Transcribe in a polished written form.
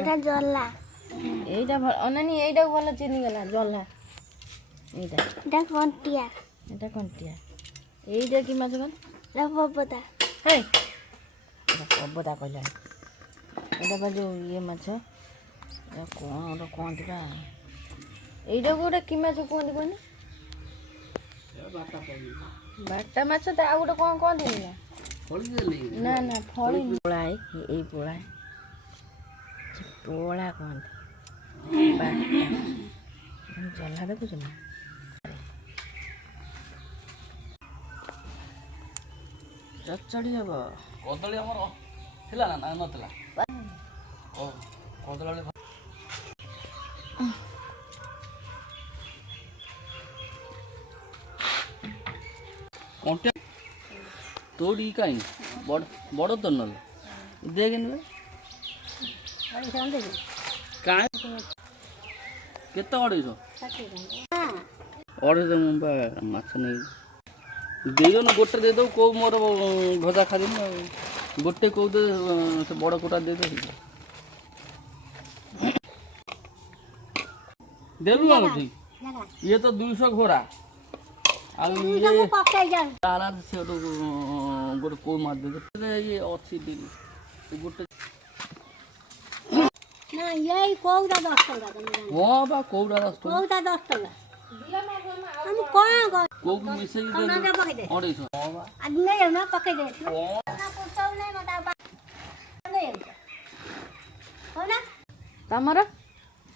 ଏଇଟା ଜଲା এইটা অনানি এইটা ভালো চিনি গলা জলা এইটা এটা কন্টিয়া এটা কন্টিয়া এইটা কি মাছ বল এটা পপতা হেই এটা পবদা কইলা এটা বাজু ইয়ে মাছ এটা কোন দিবা এইটা গোটা কি মাছ কোন কোন বাটা মাছ তা আর গোটা কোন দিবি না ফলি দেলি না না ফলি পোড়াই এই পোড়াই পোড়া কোন বাটা জলা দেখুছ না চচ্চড়ি হব କଦଳୀ ଆମର ଥିଲା ନା ନଥିଲା କଦଳୀ କଣ୍ଟେ ତୋଡ଼ି କାଇଁ ବଡ଼ ତ ନହେଲେ ଦେଖେନି କାଇଁ କେତେ ଅଢ଼େଇଶ ଅଢ଼େଇଶ ମୁଁ ବା ମାଛ ନେଇ ଦେଇଦଉନ ଗୋଟେ ଦେଇଦଉ କେଉଁ ମୋର ଭଜା ଖାଇଦେମି ଆଉ ଗୋଟେ କେଉଁ ଦେ ସେ ବଡ଼ କୋଟା ଦେଇଦଉ ଦେଲୁ ନା ଠିକ୍ ଇଏ ତ 200 ଘୋରା ଆଉ ଇଏ ଆରାମ ସେଠୁ ଗୋଟେ କେଉଁ ମାଛ ଦେଇଦେ ଇଏ ଅଛି ଗୋଟେ ନା ଏଇ କୋଉଟା 10 ଟଙ୍କା ତମେ ହଁ ବା କୋଉଟା 10 ଟଙ୍କା କୋଉଟା 10 ଟଙ୍କା ଆମେ କଣ କୋଉକୁ ମିଶେଇକି କଣ ପକେଇ ଦେ 250 ହଁ ବା ଆଜି ନେଇ ନା ପକେଇ ଦେ ନା ପୁଛାଉ ନାହିଁ ମତେ ଆଉ ନେଇ ହଉ ନା ତମର